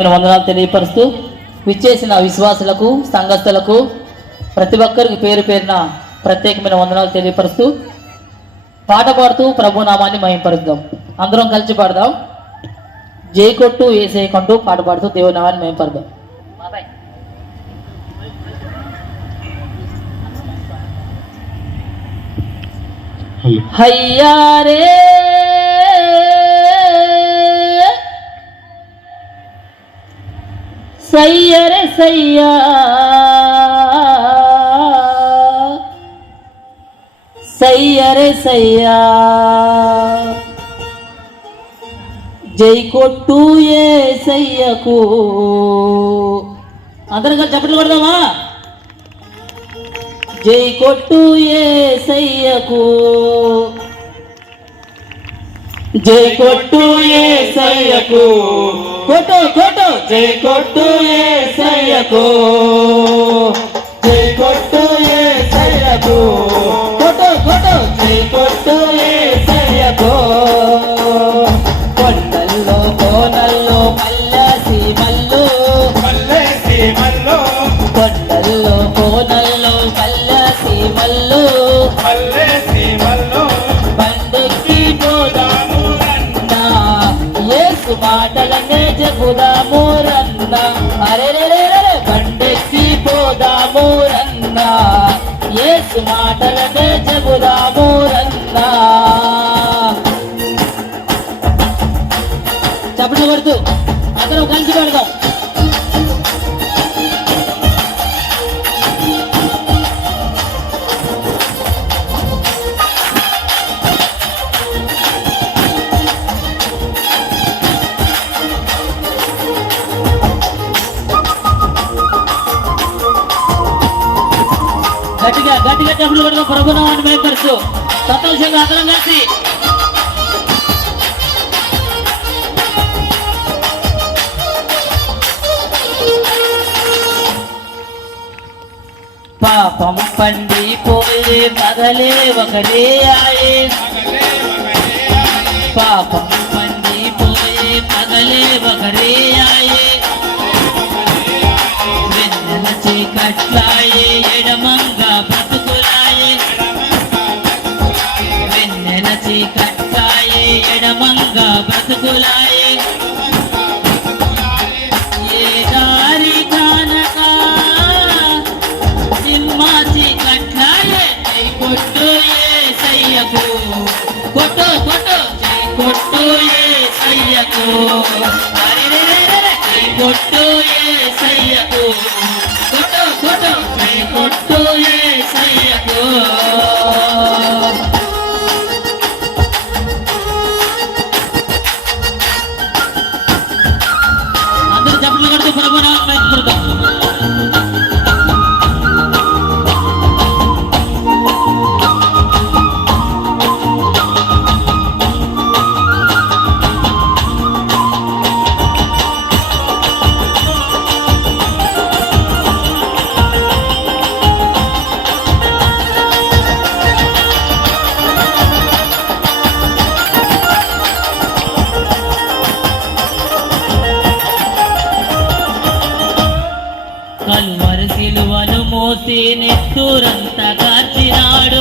నేను వందనాలు తెలియపరుస్తూ విచ్చేసిన విశ్వాసులకు సంఘస్థులకు ప్రతి ఒక్కరికి పేరు పేరున ప్రత్యేకమైన వందనాలు తెలియపరుస్తూ పాట పాడుతూ ప్రభు నామాన్ని మయంపరుద్దాం అందరం కలిసి పాడదాం. జై కొట్టు ఏసే కొంటూ పాట పాడుతూ దేవుని నామాన్ని మయంపరుద్దాం బాబాయ్ హయ్యారే! సయ్యర సయ్యా. సయ్యరే సయ్యా. జై కొట్టు ఏ సయ్యకు. అందరం కలిసి చప్పట్లు కొడదామా? జై కొట్టు ఏ సయ్యకు. జై కొట్టు ఏ సయ్యకు కొట్టు కొట్టు జై కొట్టు ఏ సయ్యకు మాటలనే చెబుదాము అరే రే బండెక్కి పోదాము రన్నా యేసు మాటలనే చెబుదాము రన్నా చప్పట్లు కొడుతూ అందరం కలిసి పెడదాం. గట్టిగా గట్టిగా చప్పట్లు కొడుతూ ప్రభుత్వాన్ని మేపరుస్తూ సంతోషంగా అందరం కలిసి పాపం పండి పోయే మగలే ఒకరే ఆయే. పాపం పండి పోయే మగలే ఒకరే ఆయే. వెన్నెల చీకట్లాయే కొట్టు ఏ సయ్యకు కొట్టు కొట్టు జై కొట్టు ఏ సయ్యకు అందరూ చప్పట్లు కొడుతూ ప్రభునామం మెచ్చుకుంటాం సిలువను మోసి నెత్తూరంత కాచినాడు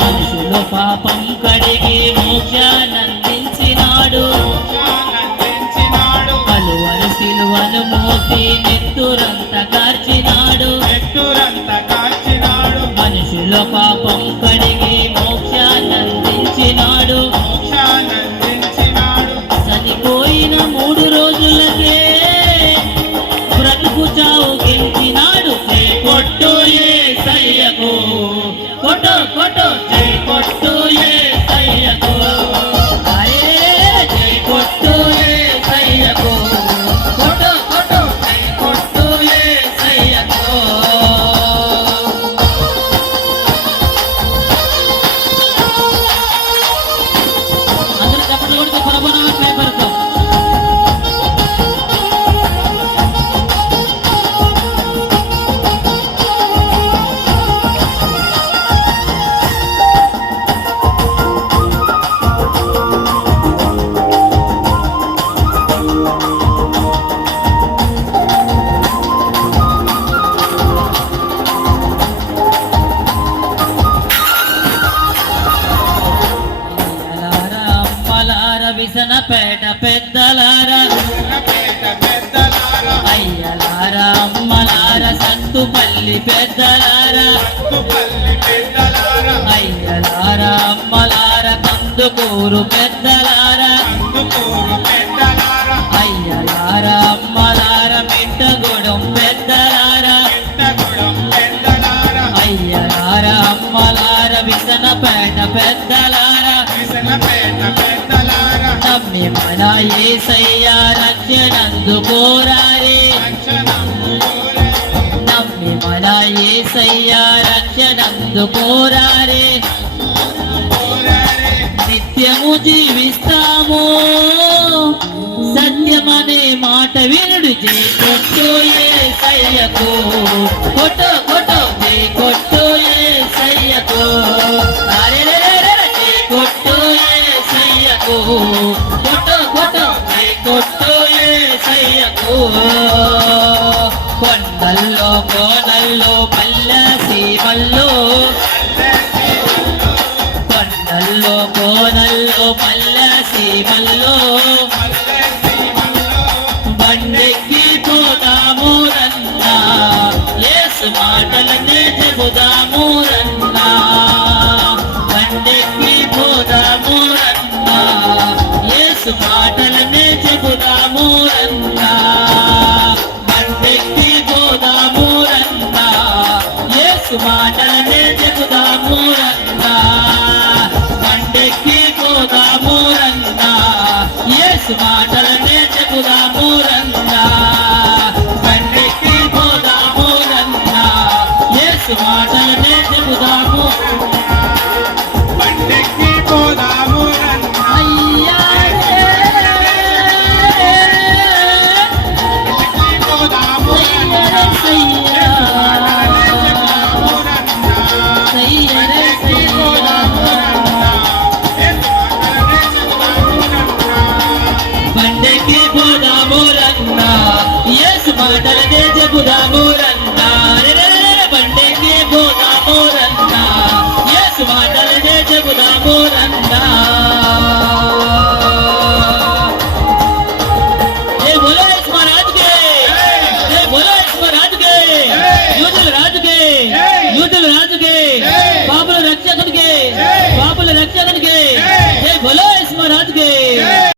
మనుషుల పాపం కడిగి మోక్షానందించినాడు. కలువరి సిలువను మోసి నెత్తూరంత కాచినాడు మనుషుల పాపం కడిగి మోక్షానందించినాడు. మోక్షానందించినాడు. పెద్దలారా? అయ్యలారా అమ్మలారా సత్తుపల్లి పెద్దలారా? పల్లి పెద్దలారా అయ్యలారా అమ్మలారా కందుకూరు పెద్ద నమ్మి మన ఏసయ్య నమ్మి మన ఏసయ్య రక్షణందు నిత్యము జీవిస్తాము. సత్యమనే మాట వినుడు జై కొట్టు ఏసయ్యకు. కొట్టు కొట్టు కొట్టు కొండల్లో కోనల్లో పల్లె సీమల్లో. కొండల్లో కోనల్లో పల్లె సీమల్లో. బండెక్కి పోదాము రన్నా యేసు మాటలనే చెబుదాము రన్నా. బండెక్కి పోదాము రన్నా యేసు మాటలనే చెబుదాము యేసు మాటలనే పూరంగా మాటలనే చెబుదాము.